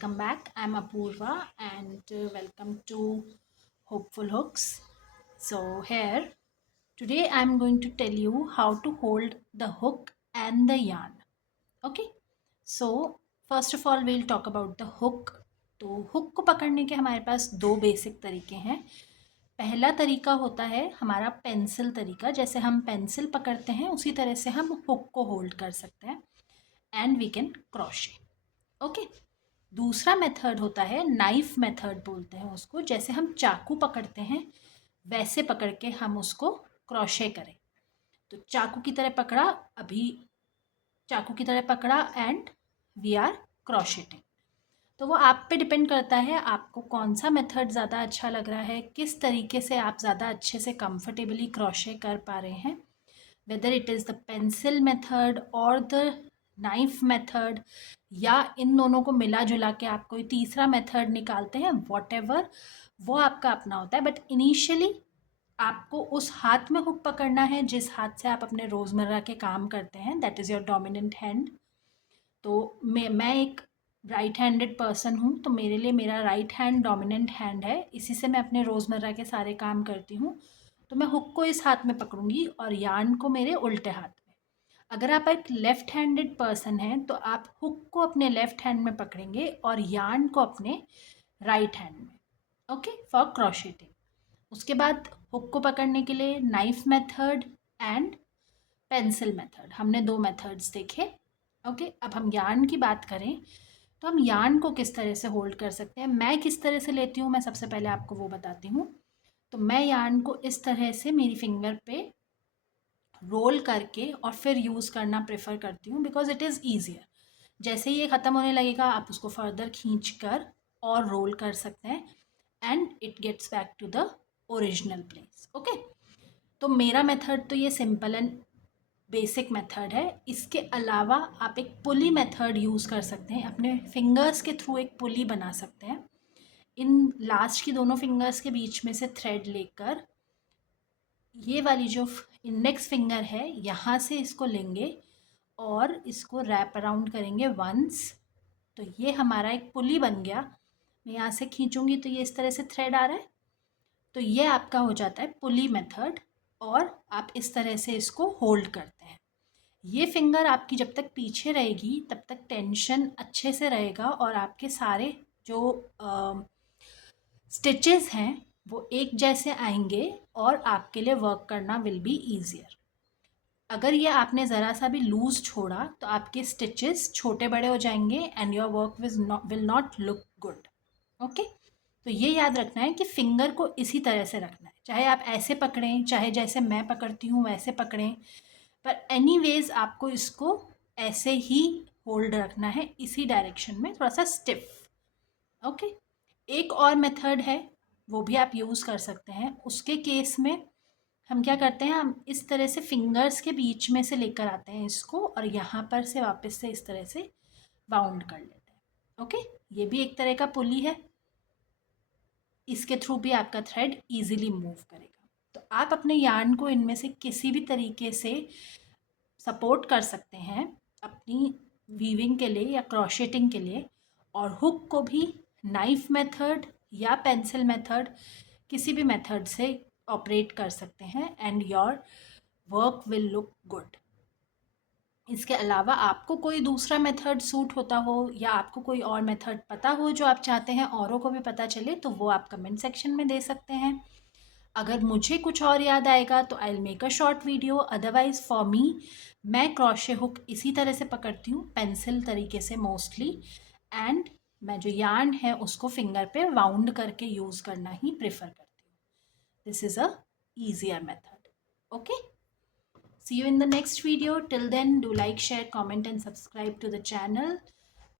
welcome back. I'm Apurva and welcome to Hopeful Hooks. So, here today I'm going to tell you how to hold the hook and the yarn. Okay, so first of all, we'll talk about the hook. तो hook को पकड़ने के हमारे पास दो basic तरीके हैं. पहला तरीका होता है हमारा पेंसिल तरीका. जैसे हम पेंसिल पकड़ते हैं उसी तरह से हम हुक को होल्ड कर सकते हैं and we can crochet. Okay, दूसरा मेथड होता है नाइफ मेथड बोलते हैं उसको. जैसे हम चाकू पकड़ते हैं वैसे पकड़ के हम उसको क्रोशे करें. तो चाकू की तरह पकड़ा, अभी चाकू की तरह पकड़ा एंड वी आर क्रोशेटिंग. तो वो आप पे डिपेंड करता है आपको कौन सा मेथड ज़्यादा अच्छा लग रहा है, किस तरीके से आप ज़्यादा अच्छे से कंफर्टेबली क्रोशे कर पा रहे हैं. Whether it is the pencil method और द नाइफ मेथड, या इन दोनों को मिला जुला के आप कोई तीसरा मेथड निकालते हैं, वॉटेवर, वो आपका अपना होता है. बट इनिशियली आपको उस हाथ में हुक पकड़ना है जिस हाथ से आप अपने रोज़मर्रा के काम करते हैं. That is your dominant hand. तो मैं एक राइट हैंडेड पर्सन हूँ, तो मेरे लिए मेरा राइट हैंड डोमिनेंट हैंड है. इसी से मैं अपने रोज़मर्रा के सारे काम करती हूँ. तो मैं हुक को इस हाथ में पकड़ूंगी और यार्न को मेरे उल्टे हाथ में. अगर आप एक लेफ़्ट हैंडेड पर्सन हैं तो आप हुक को अपने लेफ़्ट हैंड में पकड़ेंगे और यार्न को अपने राइट हैंड में. Okay, for crocheting. उसके बाद हुक को पकड़ने के लिए knife method and pencil method, हमने दो मेथड्स देखे. ओके, अब हम यार्न की बात करें तो हम यार्न को किस तरह से होल्ड कर सकते हैं. मैं किस तरह से लेती हूँ, मैं सबसे पहले आपको वो बताती हूँ. तो मैं यार्न को इस तरह से मेरी फिंगर पे रोल करके और फिर यूज़ करना प्रेफर करती हूँ बिकॉज इट इज़ ईजियर. जैसे ही ये ख़त्म होने लगेगा आप उसको फर्दर खींच कर और रोल कर सकते हैं and it gets back to the original place. Okay, तो मेरा मेथड तो ये सिंपल एंड बेसिक मेथड है. इसके अलावा आप एक पुली मेथड यूज़ कर सकते हैं. अपने फिंगर्स के थ्रू एक पुली बना सकते हैं. इन लास्ट की दोनों फिंगर्स के बीच में से थ्रेड लेकर ये वाली जो इंडेक्स फिंगर है यहाँ से इसको लेंगे और इसको रैप अराउंड करेंगे वंस. तो ये हमारा एक पुली बन गया. मैं यहाँ से खींचूंगी तो ये इस तरह से थ्रेड आ रहा है. तो ये आपका हो जाता है पुली मेथड और आप इस तरह से इसको होल्ड करते हैं. ये फिंगर आपकी जब तक पीछे रहेगी तब तक टेंशन अच्छे से रहेगा और आपके सारे जो स्टिचेस हैं वो एक जैसे आएंगे और आपके लिए वर्क करना विल बी ईजियर. अगर ये आपने ज़रा सा भी लूज़ छोड़ा तो आपके स्टिचेस छोटे बड़े हो जाएंगे and your work will not look good. Okay, तो ये याद रखना है कि फिंगर को इसी तरह से रखना है. चाहे आप ऐसे पकड़ें, चाहे जैसे मैं पकड़ती हूँ वैसे पकड़ें, पर एनीवेज आपको इसको ऐसे ही होल्ड रखना है, इसी डायरेक्शन में, थोड़ा सा स्टिफ. ओके, एक और मेथड है वो भी आप यूज़ कर सकते हैं. उसके केस में हम क्या करते हैं, हम इस तरह से फिंगर्स के बीच में से लेकर आते हैं इसको और यहाँ पर से वापस से इस तरह से बाउंड कर लेते हैं. ओके, ये भी एक तरह का पुली है. इसके थ्रू भी आपका थ्रेड इजीली मूव करेगा. तो आप अपने यार्न को इनमें से किसी भी तरीके से सपोर्ट कर सकते हैं अपनी वीविंग के लिए या क्रोशेटिंग के लिए. और हुक को भी नाइफ मेथड या पेंसिल मेथड, किसी भी मेथड से ऑपरेट कर सकते हैं and your work will look good. इसके अलावा आपको कोई दूसरा मेथड सूट होता हो या आपको कोई और मेथड पता हो जो आप चाहते हैं औरों को भी पता चले, तो वो आप कमेंट सेक्शन में दे सकते हैं. अगर मुझे कुछ और याद आएगा तो I will make a short video. Otherwise for me, मैं क्रोशे हुक इसी तरह से पकड़ती हूँ, पेंसिल तरीके से मोस्टली. एंड मैं जो यार्न है उसको फिंगर पे वाउंड करके यूज़ करना ही प्रेफर करती हूँ. This is a easier method. Okay, see you in the next video. Till then, do like, share, comment and subscribe to the channel.